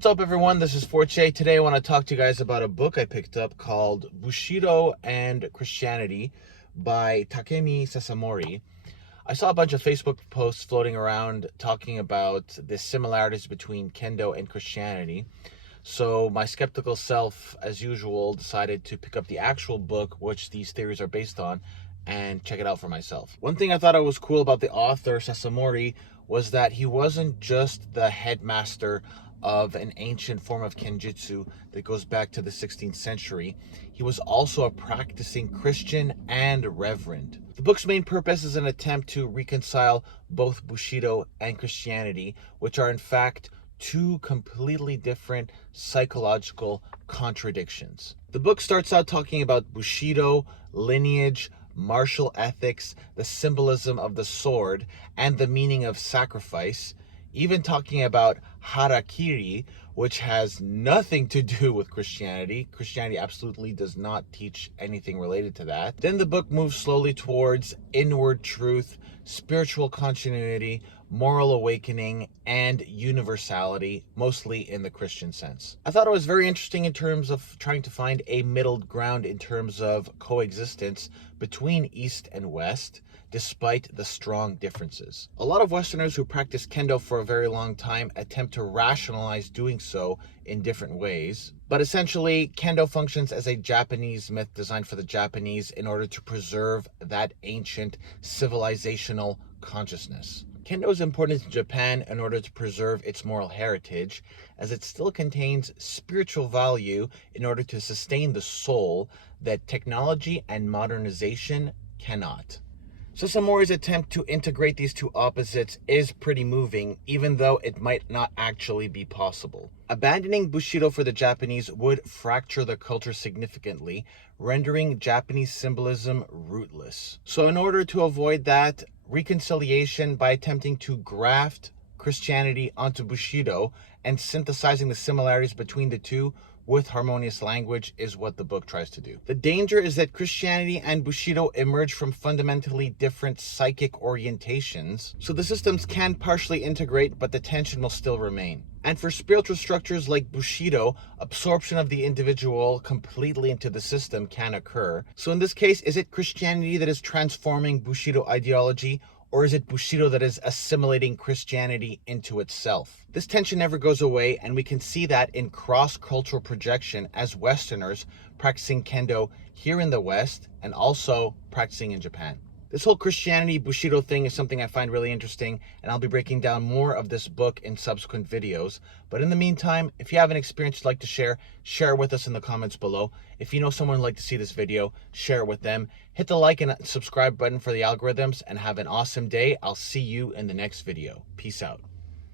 What's up, everyone? This is Fortier. Today I want to talk to you guys about a book I picked up called Bushido and Christianity by Takemi Sasamori. I saw a bunch of Facebook posts floating around talking about the similarities between Kendo and Christianity. So my skeptical self, as usual, decided to pick up the actual book which these theories are based on and check it out for myself. One thing I thought was cool about the author, Sasamori, was that he wasn't just the headmaster of an ancient form of kenjutsu that goes back to the 16th century. He was also a practicing Christian and reverend. The book's main purpose is an attempt to reconcile both Bushido and Christianity, which are in fact two completely different psychological contradictions. The book starts out talking about Bushido, lineage, martial ethics, the symbolism of the sword, and the meaning of sacrifice, even talking about harakiri, which has nothing to do with Christianity. Christianity absolutely does not teach anything related to that. Then the book moves slowly towards inward truth, spiritual continuity, moral awakening, and universality, mostly in the Christian sense. I thought it was very interesting in terms of trying to find a middle ground in terms of coexistence between East and West, despite the strong differences. A lot of Westerners who practice Kendo for a very long time attempt to rationalize doing so in different ways. But essentially, Kendo functions as a Japanese myth designed for the Japanese in order to preserve that ancient civilizational consciousness. Kendo is important to Japan in order to preserve its moral heritage, as it still contains spiritual value in order to sustain the soul that technology and modernization cannot. Sasamori's attempt to integrate these two opposites is pretty moving, even though it might not actually be possible. Abandoning Bushido for the Japanese would fracture the culture significantly, rendering Japanese symbolism rootless. So in order to avoid that, reconciliation by attempting to graft Christianity onto Bushido and synthesizing the similarities between the two with harmonious language is what the book tries to do. The danger is that Christianity and Bushido emerge from fundamentally different psychic orientations, so the systems can partially integrate, but the tension will still remain. And for spiritual structures like Bushido, absorption of the individual completely into the system can occur. So in this case, is it Christianity that is transforming Bushido ideology, or is it Bushido that is assimilating Christianity into itself? This tension never goes away, and we can see that in cross-cultural projection as Westerners practicing Kendo here in the West and also practicing in Japan. This whole Christianity Bushido thing is something I find really interesting, and I'll be breaking down more of this book in subsequent videos. But in the meantime, if you have an experience you'd like to share it with us in the comments below. If you know someone who'd like to see this video, share it with them. Hit the like and subscribe button for the algorithms, and have an awesome day. I'll see you in the next video. Peace out.